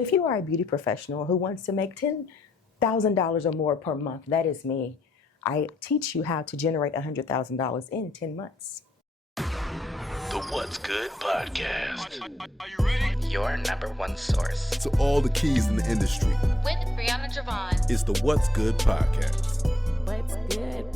If you are a beauty professional who wants to make $10,000 or more per month, that is me. I teach you how to generate $100,000 in 10 months. The What's Good Podcast. Are you ready? Your number one source to all the keys in the industry. With Brianna Javon. It's the What's Good Podcast. What's good?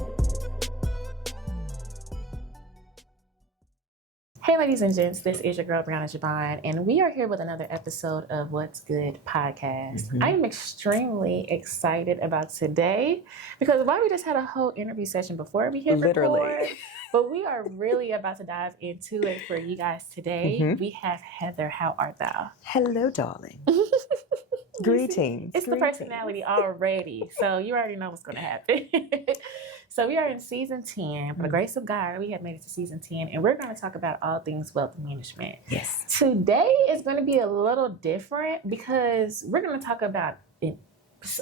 Hey, ladies and gents, this is your girl, Brianna Javon, and we are here with another episode of What's Good Podcast. I'm extremely excited about today because while we just had a whole interview session before we hit record, but we are really about to dive into it for you guys today. We have Heather. How art thou? Hello, darling. Greetings. It's the personality already, so you already know what's going to happen. So we are in season 10. By the grace of God, we have made it to season 10, and we're going to talk about all things wealth management. Yes. Today is going to be a little different because we're going to talk about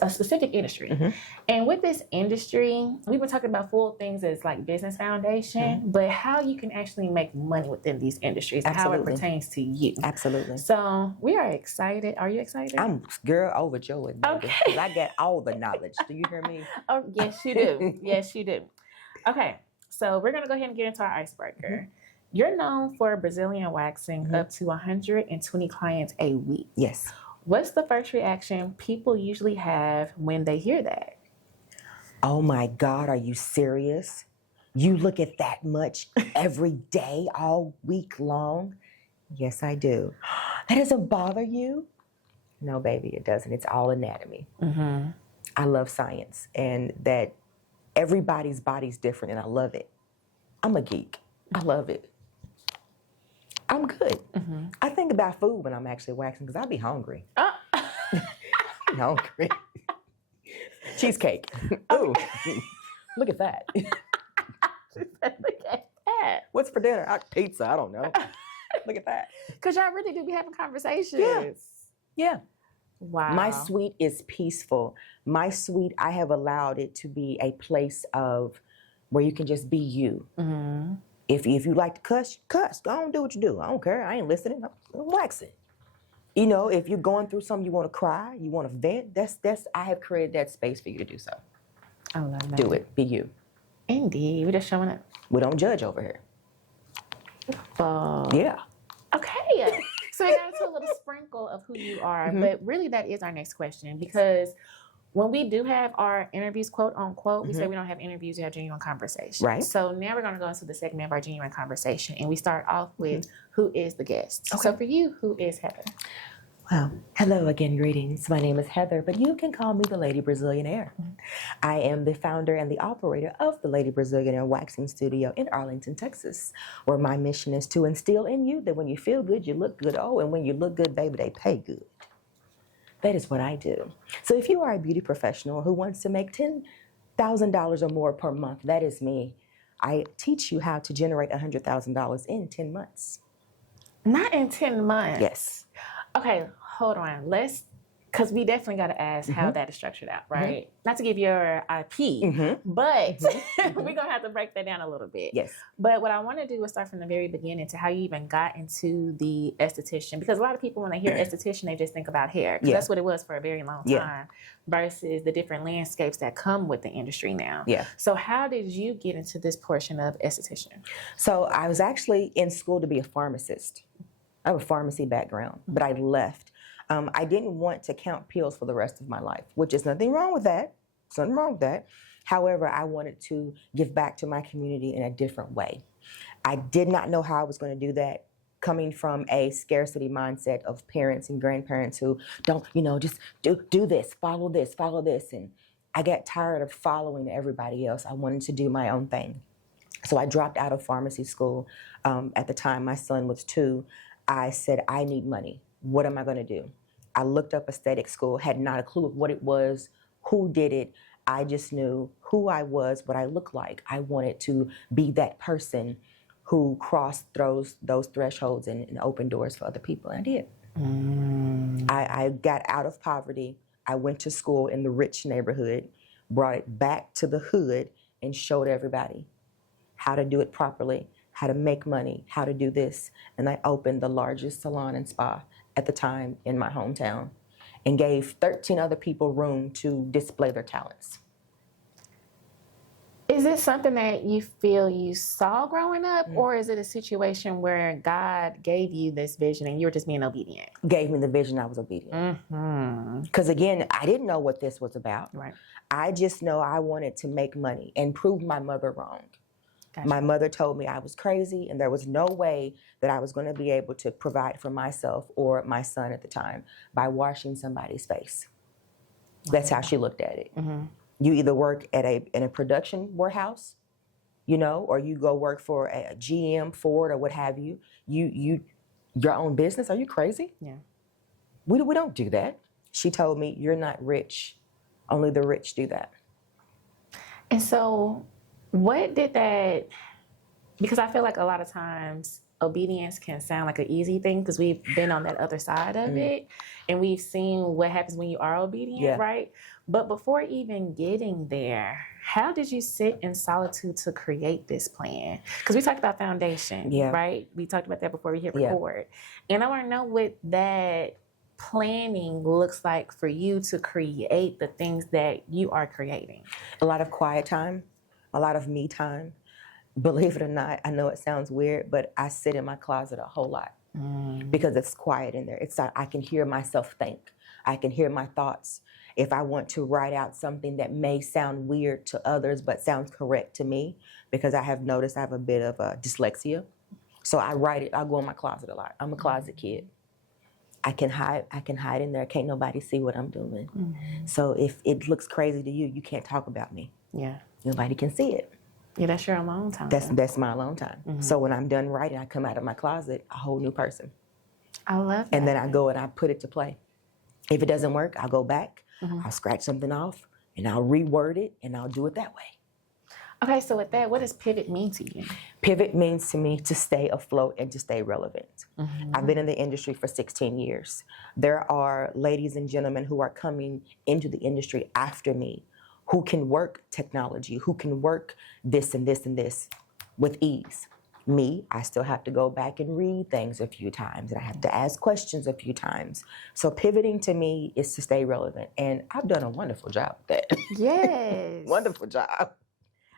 a specific industry. And with this industry, we've been talking about full things as like business foundation, but how you can actually make money within these industries and how it pertains to you. Absolutely. So we are excited. Are you excited? I'm girl overjoyed. Baby, Okay. 'cause I get all the knowledge. Do you hear me? Oh, yes, you do. Yes, you do. Okay, so we're going to go ahead and get into our icebreaker. You're known for Brazilian waxing up to 120 clients a week. Yes. What's the first reaction people usually have when they hear that? Oh my God, are you serious? You look at that much every day, all week long? Yes, I do. That doesn't bother you? No, baby, it doesn't. It's all anatomy. I love science and that everybody's body's different and I love it. I'm a geek. I love it. I'm good. I think about food when I'm actually waxing because I'll be hungry. Hungry. Cheesecake. Ooh, look at that. Look at that. What's for dinner? Pizza, I don't know. Look at that. Because y'all really do be having conversations. Yeah. Wow. My suite is peaceful. My suite, I have allowed it to be a place of where you can just be you. If you like to cuss, cuss. Go on, do what you do. I don't care. I ain't listening. I'm waxing. You know, if you're going through something, you want to cry, you want to vent, that's I have created that space for you to do so. I love that. Do it. Be you. Indeed. We're just showing up. We don't judge over here. Yeah. Okay. So we got into a little sprinkle of who you are, but really that is our next question because when we do have our interviews, quote unquote, we say we don't have interviews, we have genuine conversation. Right. So now we're going to go into the segment of our genuine conversation, and we start off with who is the guest. Okay. So for you, who is Heather? Well, hello again, greetings. My name is Heather, but you can call me the Lady Brazilianaire. I am the founder and the operator of the Lady Brazilianaire Waxing Studio in Arlington, Texas, where my mission is to instill in you that when you feel good, you look good. Oh, and when you look good, baby, they pay good. That is what I do. So if you are a beauty professional who wants to make $10,000 or more per month, that is me. I teach you how to generate $100,000 in 10 months. Not in 10 months. Yes. Okay, hold on. Because we definitely got to ask how that is structured out, right? Not to give your IP, but we're going to have to break that down a little bit. Yes. But what I want to do is start from the very beginning to how you even got into the esthetician. Because a lot of people, when they hear esthetician, they just think about hair. Because that's what it was for a very long time versus the different landscapes that come with the industry now. Yeah. So how did you get into this portion of esthetician? So I was actually in school to be a pharmacist. I have a pharmacy background, but I left. I didn't want to count pills for the rest of my life, which is nothing wrong with that. There's nothing wrong with that. However, I wanted to give back to my community in a different way. I did not know how I was going to do that, coming from a scarcity mindset of parents and grandparents who don't, just do this, follow this, follow this. And I got tired of following everybody else. I wanted to do my own thing. So I dropped out of pharmacy school. At the time, my son was 2. I said, I need money. What am I going to do? I looked up aesthetic school, had not a clue of what it was, who did it. I just knew who I was, what I looked like. I wanted to be that person who crossed those thresholds and opened doors for other people, and I did. I got out of poverty. I went to school in the rich neighborhood, brought it back to the hood, and showed everybody how to do it properly, how to make money, how to do this. And I opened the largest salon and spa at the time in my hometown. and gave 13 other people room to display their talents. Is it something that you feel you saw growing up, or is it a situation where God gave you this vision and you were just being obedient? Gave me the vision, I was obedient. Because again, I didn't know what this was about. Right. I just know I wanted to make money and prove my mother wrong. Gotcha. My mother told me I was crazy and there was no way that I was going to be able to provide for myself or my son at the time by washing somebody's face. That's how she looked at it. You either work at in a production warehouse, you know, or you go work for a GM, Ford, or what have you. Your own business. Are you crazy? Yeah. We don't do that. She told me, you're not rich. Only the rich do that. And so what did that, because I feel like a lot of times obedience can sound like an easy thing because we've been on that other side of it and we've seen what happens when you are obedient, right? But before even getting there, how did you sit in solitude to create this plan? Because we talked about foundation, right? We talked about that before we hit record. And I want to know what that planning looks like for you to create the things that you are creating. A lot of quiet time, a lot of me time. Believe it or not, I know it sounds weird, but I sit in my closet a whole lot because it's quiet in there. It's I can hear myself think. I can hear my thoughts. If I want to write out something that may sound weird to others but sounds correct to me, because I have noticed I have a bit of dyslexia, so I write it. I go in my closet a lot. I'm a closet kid. I can hide in there. Can't nobody see what I'm doing. So if it looks crazy to you, you can't talk about me. Yeah. Nobody can see it. Yeah, that's your alone time. That's my alone time. So when I'm done writing, I come out of my closet a whole new person. I love that. And then I go and I put it to play. If it doesn't work, I'll go back, I'll scratch something off, and I'll reword it, and I'll do it that way. Okay, so with that, what does pivot mean to you? Pivot means to me to stay afloat and to stay relevant. I've been in the industry for 16 years. There are ladies and gentlemen who are coming into the industry after me who can work technology, who can work this and this and this with ease. Me, I still have to go back and read things a few times, and I have to ask questions a few times. So pivoting to me is to stay relevant, and I've done a wonderful job with that. Yes. Wonderful job.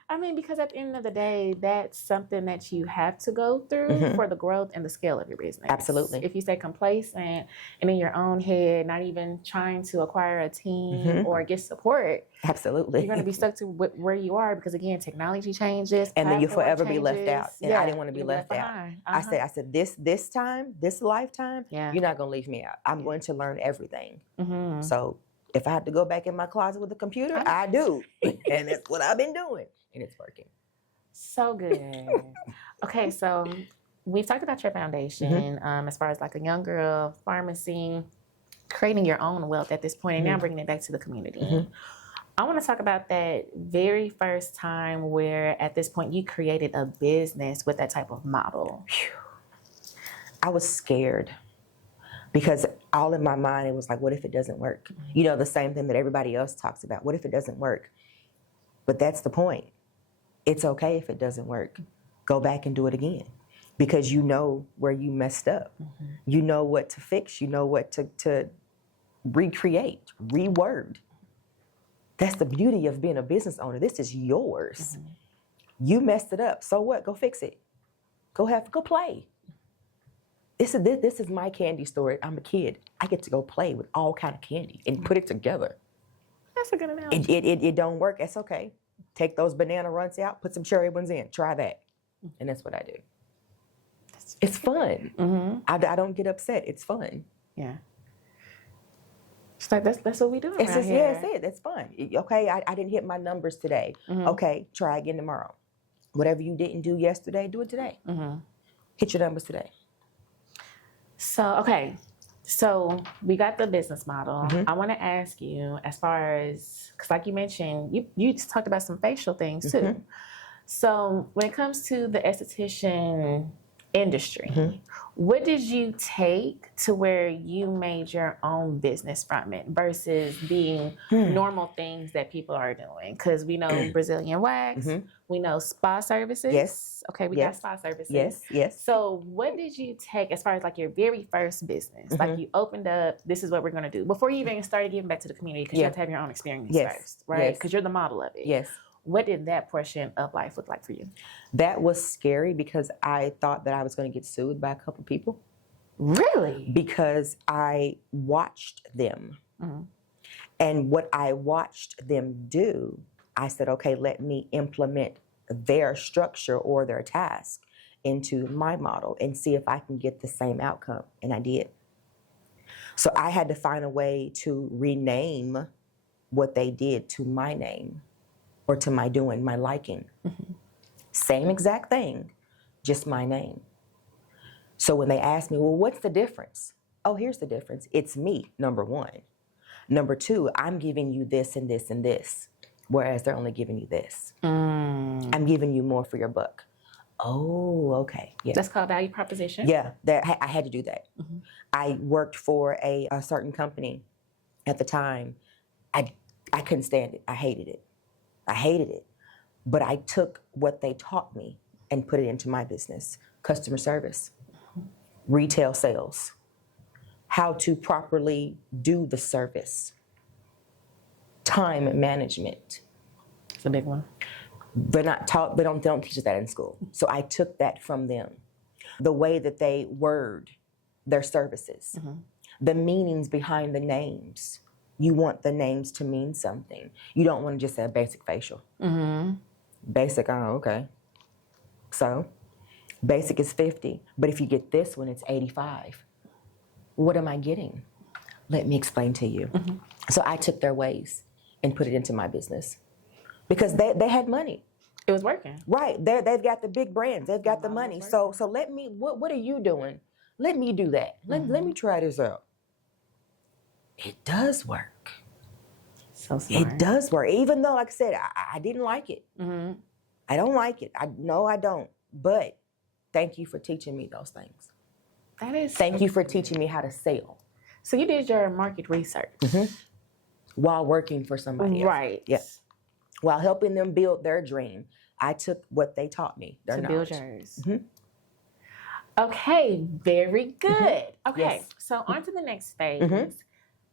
I mean, because at the end of the day, that's something that you have to go through for the growth and the scale of your business. Absolutely. If you stay complacent and in your own head, not even trying to acquire a team or get support, absolutely, you're going to be stuck to where you are because, again, technology changes. And then you'll forever be left out. And Yeah, I didn't want to be left out. I said, this time, this lifetime, you're not going to leave me out. I'm going to learn everything. So if I have to go back in my closet with a computer, I do. And that's what I've been doing. And it's working. So good. Okay, so we've talked about your foundation as far as like a young girl, pharmacy, creating your own wealth at this point, and now bringing it back to the community. I want to talk about that very first time where at this point you created a business with that type of model. I was scared because all in my mind, it was like, what if it doesn't work? You know, the same thing that everybody else talks about. What if it doesn't work? But that's the point. It's okay if it doesn't work. Go back and do it again because you know where you messed up. You know what to fix. You know what to recreate, reword. That's the beauty of being a business owner. This is yours. You messed it up. So what? Go fix it. Go play. This is my candy store. I'm a kid. I get to go play with all kind of candy and put it together. That's a good analogy. It don't work. That's okay. Take those banana runts out, put some cherry ones in. Try that. And that's what I do. It's fun. I don't get upset. It's fun. Yeah. It's like that's what we do. It's just, yeah, that's it. That's fun. Okay, I didn't hit my numbers today. Okay, try again tomorrow. Whatever you didn't do yesterday, do it today. Hit your numbers today. So we got the business model. I want to ask you, as far as, because like you mentioned, you just talked about some facial things too. So when it comes to the esthetician industry. What did you take to where you made your own business from it versus being normal things that people are doing? Because we know Brazilian wax, we know spa services. Yes. Okay, we got spa services. Yes. So what did you take as far as like your very first business? Like you opened up, this is what we're going to do. Before you even started giving back to the community, because you have to have your own experience first, right? Because you're the model of it. Yes. What did that portion of life look like for you? That was scary because I thought that I was going to get sued by a couple people. Really? Because I watched them. And what I watched them do, I said, okay, let me implement their structure or their task into my model and see if I can get the same outcome. And I did. So I had to find a way to rename what they did to my name or to my doing, my liking. Same exact thing, just my name. So when they asked me, well, what's the difference? Oh, here's the difference. It's me, number one. Number two, I'm giving you this and this and this, whereas they're only giving you this. I'm giving you more for your buck. Oh, okay. Yeah. That's called value proposition. Yeah, I had to do that. I worked for a certain company at the time. I couldn't stand it. I hated it. But I took what they taught me and put it into my business. Customer service, retail sales, how to properly do the service, time management. It's a big one. They're not taught, they don't teach us that in school. So I took that from them. The way that they word their services, the meanings behind the names. You want the names to mean something. You don't want to just say a basic facial. Basic, oh, okay. So, basic is 50, but if you get this one, it's 85. What am I getting? Let me explain to you. So I took their ways and put it into my business because they had money. It was working. Right, they've got the big brands, they've got the money. So let me, what are you doing? Let me do that. Let me try this out. It does work. So smart. It does work, even though, like I said, I didn't like it. I don't like it. No, I don't. But thank you for teaching me those things. That is. Thank you for teaching me how to sell. So you did your market research. While working for somebody else. Right. Yes. While helping them build their dream, I took what they taught me, their to knowledge. build yours. Okay, very good. Okay, Yes. so on to the next phase.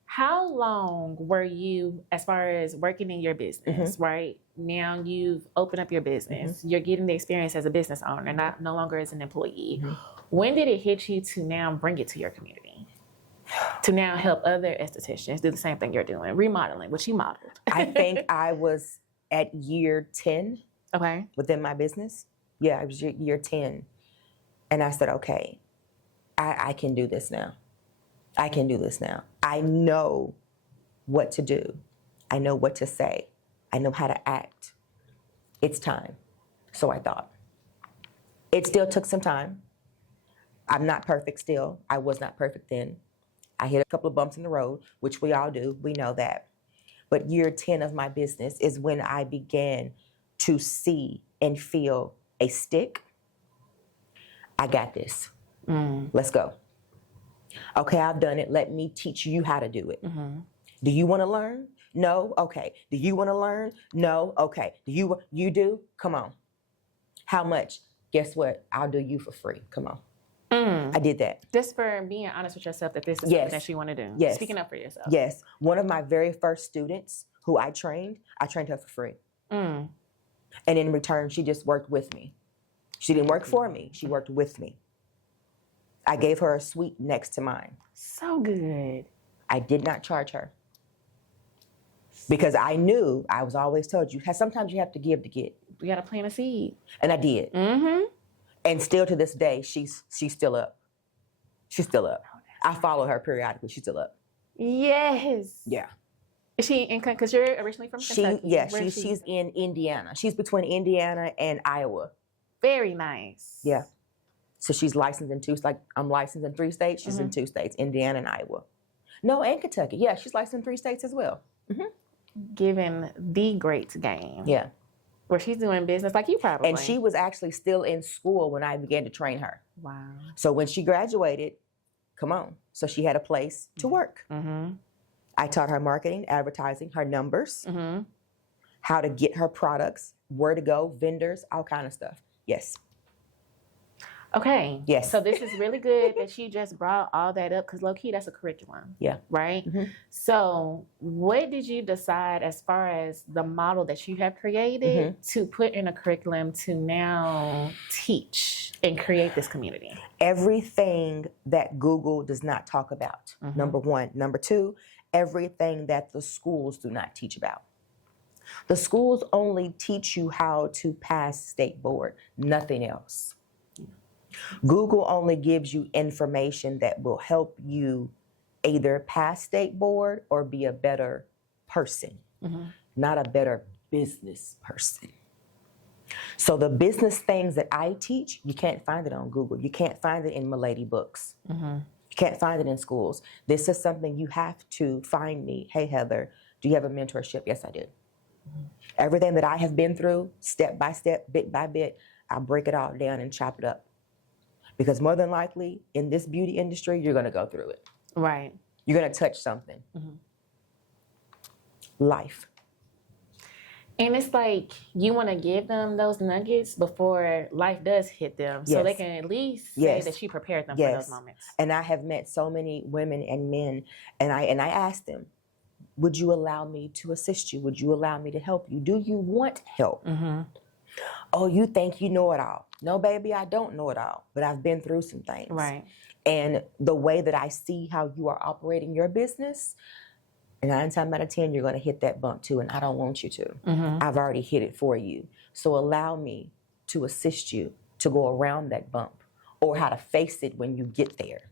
How long were you, as far as working in your business, right? Now you've opened up your business. You're getting the experience as a business owner, no longer as an employee. When did it hit you to now bring it to your community? To now help other estheticians do the same thing you're doing, remodeling, which you modeled. I think I was at year 10 within my business. Yeah, I was year 10. And I said, okay, I can do this now. I can do this now. I know what to do. I know what to say. I know how to act. It's time. So I thought. It still took some time. I'm not perfect still. I was not perfect then. I hit a couple of bumps in the road, which we all do. We know that. But year 10 of my business is when I began to see and feel a stick. I got this. Let's go. Okay, I've done it. Let me teach you how to do it. Do you want to learn? No? Okay. Do you want to learn? No? Okay. Do you do? Come on. How much? Guess what? I'll do you for free. Come on. I did that. Just for being honest with yourself that this is something that you want to do. Yes. Speaking up for yourself. Yes. One of my very first students who I trained her for free. And in return, she just worked with me. She didn't work for me. She worked with me. I gave her a suite next to mine. So good. I did not charge her. Because I knew, I was always told you, sometimes you have to give to get. We got to plant a seed. And I did. And still to this day, she's still up. She's still up. I follow her periodically. She's still up. Yes. Yeah. Is she in, because you're originally from Kentucky? Yeah, she's in Indiana. She's between Indiana and Iowa. Very nice. Yeah. So she's licensed in I'm licensed in 3 states. She's in 2 states, Indiana and Iowa. No, and Kentucky. Yeah, she's licensed in 3 states as well. Given the great game. Yeah. Where she's doing business like you probably. And she was actually still in school when I began to train her. Wow. So when she graduated, come on. So she had a place to work. Mm-hmm. I taught her marketing, advertising, her numbers, Mm-hmm. how to get her products, where to go, vendors, all kind of stuff. Yes. Okay. Yes. So this is really good that you just brought all that up because low key that's a curriculum. Yeah. Right? Mhm. So what did you decide as far as the model that you have created to put in a curriculum to now teach and create this community? Everything that Google does not talk about, number one. Number two, everything that the schools do not teach about. The schools only teach you how to pass state board, nothing else. Google only gives you information that will help you either pass state board or be a better person, not a better business person. So the business things that I teach, you can't find it on Google. You can't find it in Milady books. You can't find it in schools. This is something you have to find me. Hey, Heather, do you have a mentorship? Yes, I do. Everything that I have been through, step by step, bit by bit, I break it all down and chop it up. Because more than likely, in this beauty industry, you're going to go through it. Right. You're going to touch something. Life. And it's like you want to give them those nuggets before life does hit them so they can at least say Yes. that you prepared them for Yes. those moments. And I have met so many women and men, and I asked them, would you allow me to assist you? Would you allow me to help you? Do you want help? Oh, you think you know it all. No, baby, I don't know it all, but I've been through some things. Right. And the way that I see how you are operating your business, 9 times out of 10, you're going to hit that bump too, and I don't want you to. I've already hit it for you. So allow me to assist you to go around that bump or how to face it when you get there.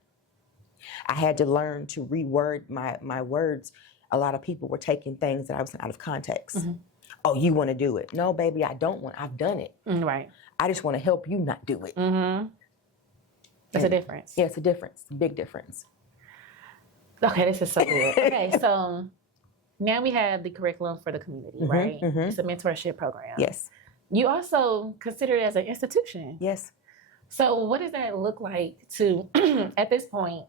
I had to learn to reword my words. A lot of people were taking things that I was out of context. Oh, you want to do it? No, baby, I don't want. I've done it. Right. I just want to help you not do it. There's a difference. Yeah, it's a difference, big difference. Okay, this is so good. Okay, so now we have the curriculum for the community, right? It's a mentorship program. Yes, You also consider it as an institution. yes. So what does that look like to, at this point,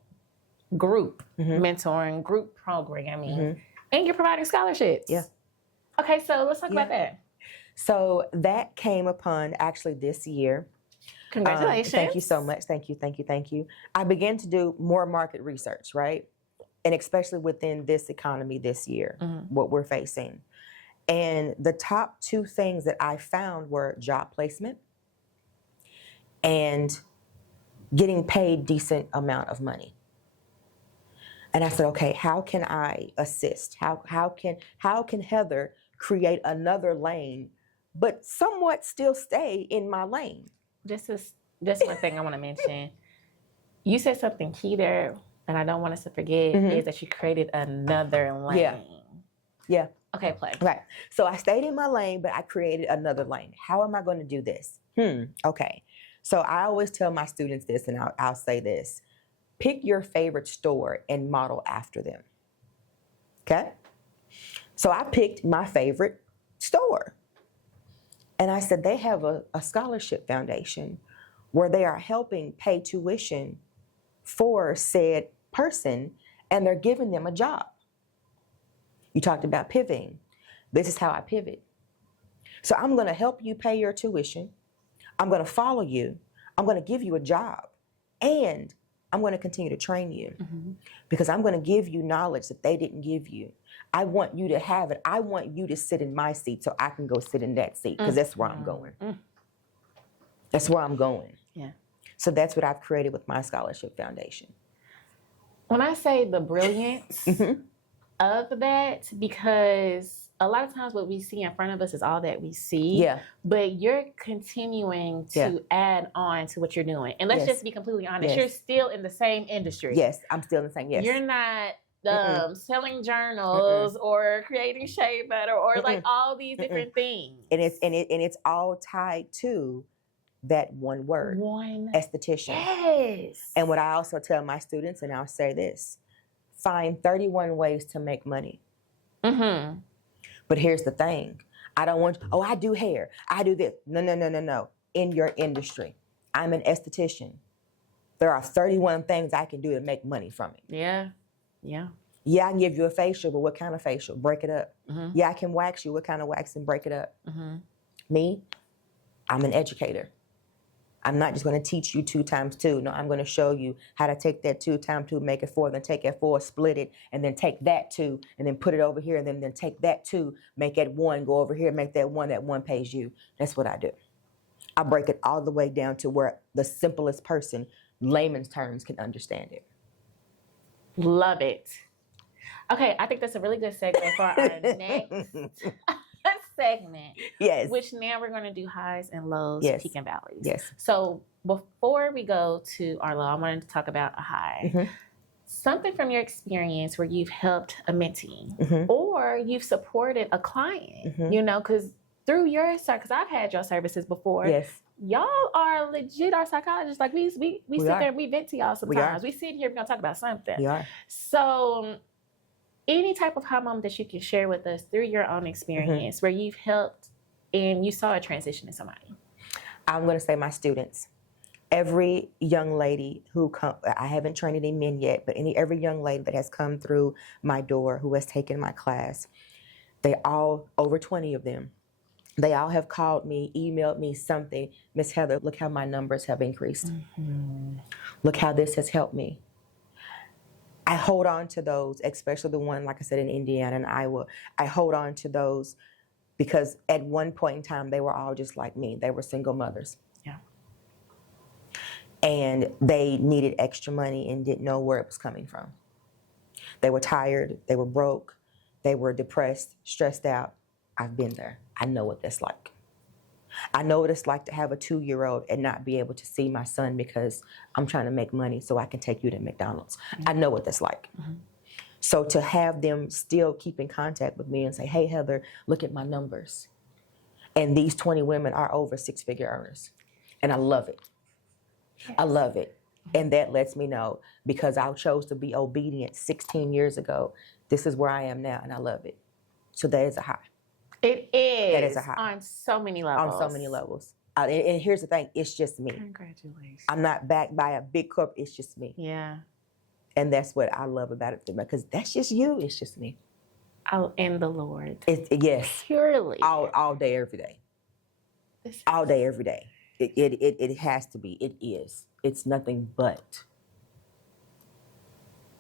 group mentoring, group programming, and you're providing scholarships? Yeah. Okay, so let's talk about that. So that came upon actually this year. Congratulations. Thank you so much. Thank you. I began to do more market research, right? And especially within this economy this year, what we're facing. And the top 2 things that I found were job placement and getting paid decent amount of money. And I said, okay, how can I assist? How can Heather create another lane, but somewhat still stay in my lane? Just one thing I want to mention. You said something key there, and I don't want us to forget, is that you created another lane. Yeah. Okay, play. Right. So I stayed in my lane, but I created another lane. How am I going to do this? Okay. So I always tell my students this, and I'll say this. Pick your favorite store and model after them. Okay? So I picked my favorite store. And I said, they have a scholarship foundation where they are helping pay tuition for said person, and they're giving them a job. You talked about pivoting. This is how I pivot. So I'm going to help you pay your tuition. I'm going to follow you. I'm going to give you a job. And I'm going to continue to train you because I'm going to give you knowledge that they didn't give you. I want you to have it. I want you to sit in my seat so I can go sit in that seat because that's where I'm going. That's where I'm going. Yeah. So that's what I've created with my scholarship foundation. When I say the brilliance of that, because a lot of times what we see in front of us is all that we see. Yeah. But you're continuing to add on to what you're doing. And let's just be completely honest. Yes. You're still in the same industry. Yes, I'm still in the same. Yes. You're not selling journals or creating shea butter or like all these different things. And it's all tied to that one word. Esthetician. Yes. And what I also tell my students, and I'll say this, find 31 ways to make money. But here's the thing. I don't want, oh, I do hair. I do this. No. In your industry. I'm an esthetician. There are 31 things I can do to make money from it. Yeah. Yeah, I can give you a facial, but what kind of facial? Break it up. Mm-hmm. Yeah, I can wax you. What kind of wax? And break it up. Mm-hmm. Me, I'm an educator. I'm not just going to teach you 2 times 2. No, I'm going to show you how to take that 2 times 2, make it 4, then take that 4, split it, and then take that 2, and then put it over here, and then take that 2, make it 1, go over here, make that 1 pays you. That's what I do. I break it all the way down to where the simplest person, layman's terms, can understand it. Love it. Okay, I think that's a really good segue for our next segment. Yes. Which now we're going to do highs and lows, Yes. peak and valleys. Yes. So before we go to our low, I wanted to talk about a high. Mm-hmm. Something from your experience where you've helped a mentee Mm-hmm. or you've supported a client, Mhm. you know, because through your side, because I've had your services before. Yes. Y'all are legit our psychologists. Like we sit are. there and we vent to y'all sometimes. are. We sit here, we're gonna talk about something. We are. So any type of high moment that you can share with us through your own experience where you've helped and you saw a transition in somebody. I'm going to say my students. Every young lady who come, I haven't trained any men yet, but every young lady that has come through my door who has taken my class, they all, over 20 of them, they all have called me, emailed me something. Miss Heather, look how my numbers have increased. Mm-hmm. Look how this has helped me. I hold on to those, especially the one, like I said, in Indiana and Iowa. I hold on to those because at one point in time, they were all just like me. They were single mothers. Yeah. And they needed extra money and didn't know where it was coming from. They were tired. They were broke. They were depressed, stressed out. I've been there. I know what that's like. I know what it's like to have a 2-year-old and not be able to see my son because I'm trying to make money so I can take you to McDonald's. Mm-hmm. I know what that's like. Mm-hmm. So to have them still keep in contact with me and say, hey, Heather, look at my numbers. And these 20 women are over 6-figure earners. And I love it. Yes. I love it. And that lets me know because I chose to be obedient 16 years ago. This is where I am now, and I love it. So that is a high. It is. That is a high. On so many levels. On so many levels. And here's the thing, it's just me. Congratulations. I'm not backed by a big corp, it's just me. Yeah. And that's what I love about it, because that's just you, it's just me. Oh, and the Lord. Yes. Purely. All day, every day. All day, every day. It has to be. It is. It's nothing but.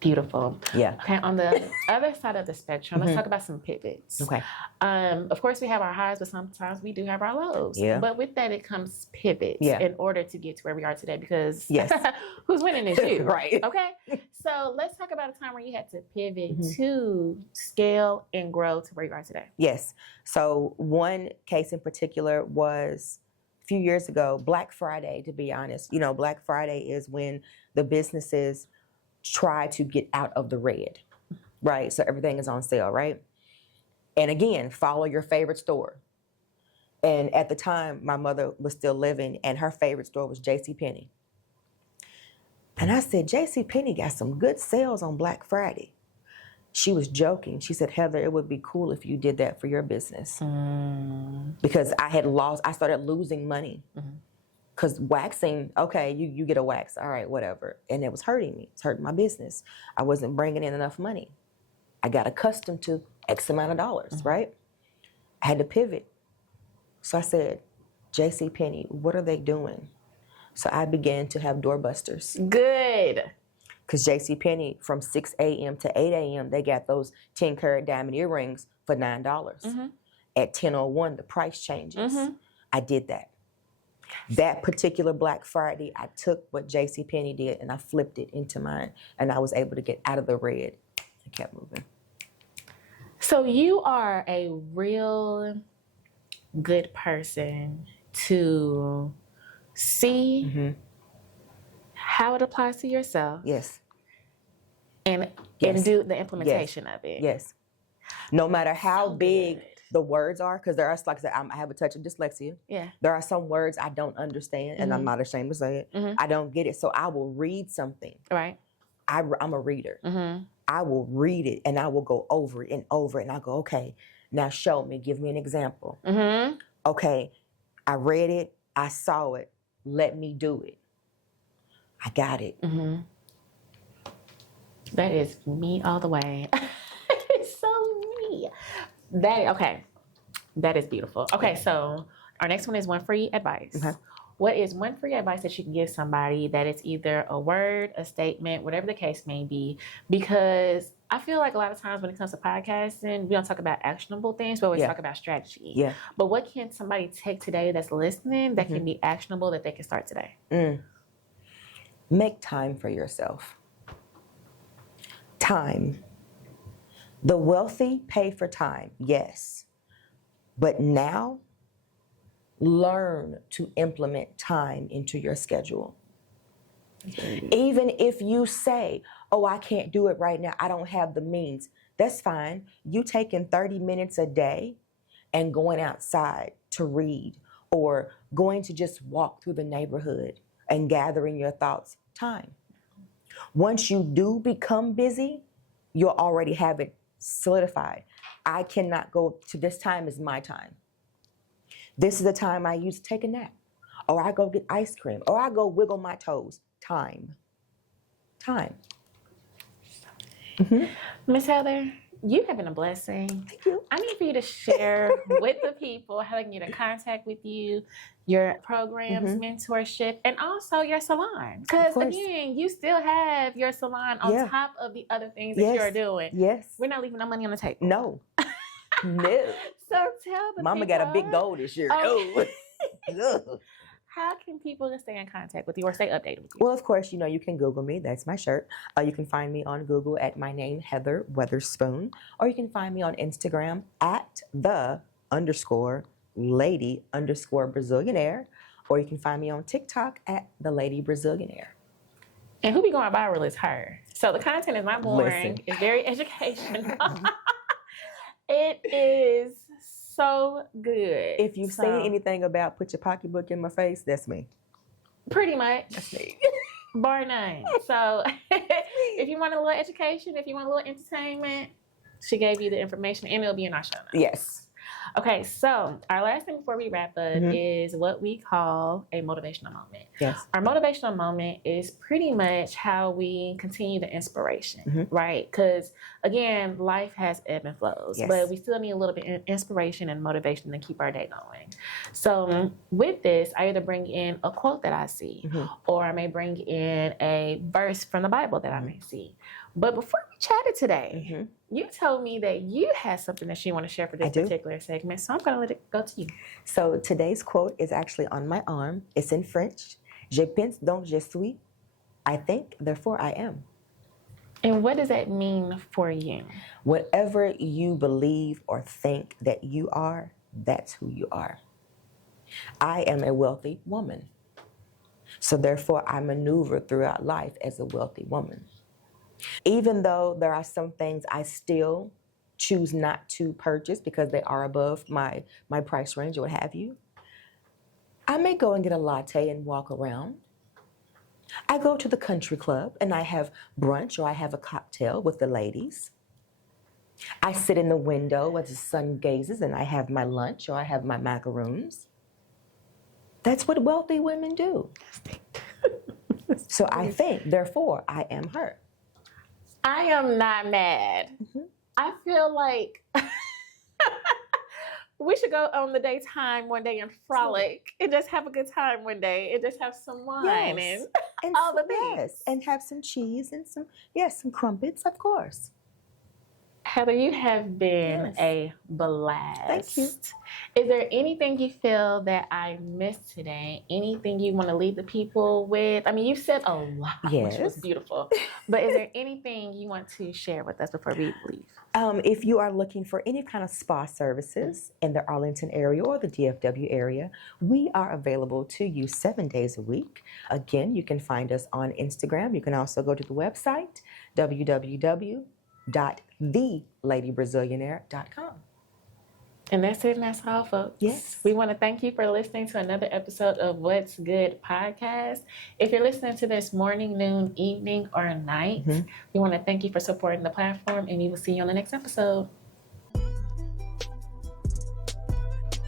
Beautiful. Yeah. Okay, on the other side of the spectrum, let's talk about some pivots. Okay. Of course, we have our highs, but sometimes we do have our lows. Yeah. But with that, it comes pivots in order to get to where we are today because who's winning is you. Right. Okay. So let's talk about a time where you had to pivot to scale and grow to where you are today. Yes. So one case in particular was a few years ago, Black Friday, to be honest. You know, Black Friday is when the businesses try to get out of the red, right? So everything is on sale, right? And again, follow your favorite store. And at the time, my mother was still living, and her favorite store was JCPenney. And I said, JCPenney got some good sales on Black Friday. She was joking. She said, Heather, it would be cool if you did that for your business. Because I started losing money. Because waxing, okay, you get a wax, all right, whatever. And it was hurting me. It's hurting my business. I wasn't bringing in enough money. I got accustomed to X amount of dollars, right? I had to pivot. So I said, JCPenney, what are they doing? So I began to have doorbusters. Good. Because JCPenney, from 6 a.m. to 8 a.m., they got those 10-carat diamond earrings for $9. At 10:01, the price changes. I did that. That particular Black Friday, I took what JCPenney did and I flipped it into mine, and I was able to get out of the red and kept moving. So you are a real good person to see how it applies to yourself. Yes. And do the implementation of it. Yes. No matter how big the words are, because there are, like I said, I have a touch of dyslexia. Yeah. There are some words I don't understand, and I'm not ashamed to say it. I don't get it, so I will read something. Right. I'm a reader. Mm-hmm. I will read it and I will go over it and over it. And I'll go, okay, now show me, give me an example. Mm-hmm. Okay, I read it, I saw it, let me do it. I got it. Mm-hmm. That is me all the way. It's so me. Okay. That is beautiful. Okay, so our next one is one free advice. Okay. What is one free advice that you can give somebody that is either a word, a statement, whatever the case may be? Because I feel like a lot of times when it comes to podcasting, we don't talk about actionable things, we always talk about strategy. Yeah. But what can somebody take today that's listening that can be actionable that they can start today? Make time for yourself. Time. The wealthy pay for time, yes. But now, learn to implement time into your schedule. Even if you say, oh, I can't do it right now, I don't have the means, that's fine. You taking 30 minutes a day and going outside to read or going to just walk through the neighborhood and gathering your thoughts, time. Once you do become busy, you'll already have it solidified. I cannot go to this time is my time. This is the time I use to take a nap. Or I go get ice cream. Or I go wiggle my toes. Time. Time. Miss Heather, you have been a blessing. Thank you. I need for you to share with the people how they can get in contact with you, your programs, mentorship, and also your salon. Because again, you still have your salon on top of the other things that you're doing. Yes. We're not leaving no money on the table. No. No. So tell the Mama people. got a big goal this year. Oh. No. How can people stay in contact with you or stay updated with you? Well, of course, you can Google me. That's my shirt. You can find me on Google at my name, Heather Weatherspoon. Or you can find me on Instagram at @the_lady_Brazilianaire. Or you can find me on TikTok at @the_lady_Brazilianaire. And who be going viral is her. So the content is not boring. It's very educational. It is so good. If you say anything about put your pocketbook in my face, that's me. Pretty much. That's me. Bar none. So if you want a little education, if you want a little entertainment, she gave you the information and it'll be in our show notes. Yes. Okay, so our last thing before we wrap up is what we call a motivational moment. Yes. Our motivational moment is pretty much how we continue the inspiration, right? Because again, life has ebb and flows, but we still need a little bit of inspiration and motivation to keep our day going. So with this, I either bring in a quote that I see, or I may bring in a verse from the Bible that I may see. But before we chatted today, you told me that you had something that you want to share for this particular segment, so I'm going to let it go to you. So today's quote is actually on my arm. It's in French. Je pense donc je suis. I think, therefore I am. And what does that mean for you? Whatever you believe or think that you are, that's who you are. I am a wealthy woman. So therefore I maneuver throughout life as a wealthy woman. Even though there are some things I still choose not to purchase because they are above my price range or what have you, I may go and get a latte and walk around. I go to the country club and I have brunch or I have a cocktail with the ladies. I sit in the window as the sun gazes and I have my lunch or I have my macaroons. That's what wealthy women do. So I think, therefore, I am her. I am not mad. I feel like we should go on the daytime one day and frolic and just have a good time one day and just have some wine and all the things. Yes, and have some cheese and some crumpets, of course. Heather, you have been a blast. Thank you. Is there anything you feel that I missed today? Anything you want to leave the people with? I mean, you said a lot, which was beautiful. But is there anything you want to share with us before we leave? If you are looking for any kind of spa services in the Arlington area or the DFW area, we are available to you 7 days a week. Again, you can find us on Instagram. You can also go to the website, www.theladybrazilianaire.com. And that's it, and that's all, folks. Yes. We want to thank you for listening to another episode of What's Good Podcast. If you're listening to this morning, noon, evening, or night, we want to thank you for supporting the platform, and we will see you on the next episode.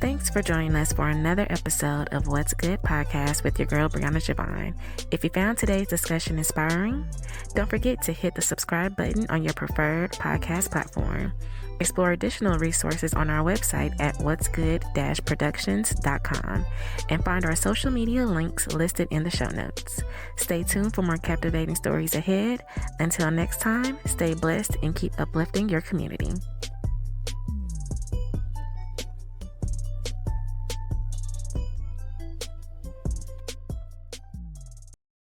Thanks for joining us for another episode of What's Good Podcast with your girl, Brianna Javon. If you found today's discussion inspiring, don't forget to hit the subscribe button on your preferred podcast platform. Explore additional resources on our website at whatsgood-productions.com and find our social media links listed in the show notes. Stay tuned for more captivating stories ahead. Until next time, stay blessed and keep uplifting your community.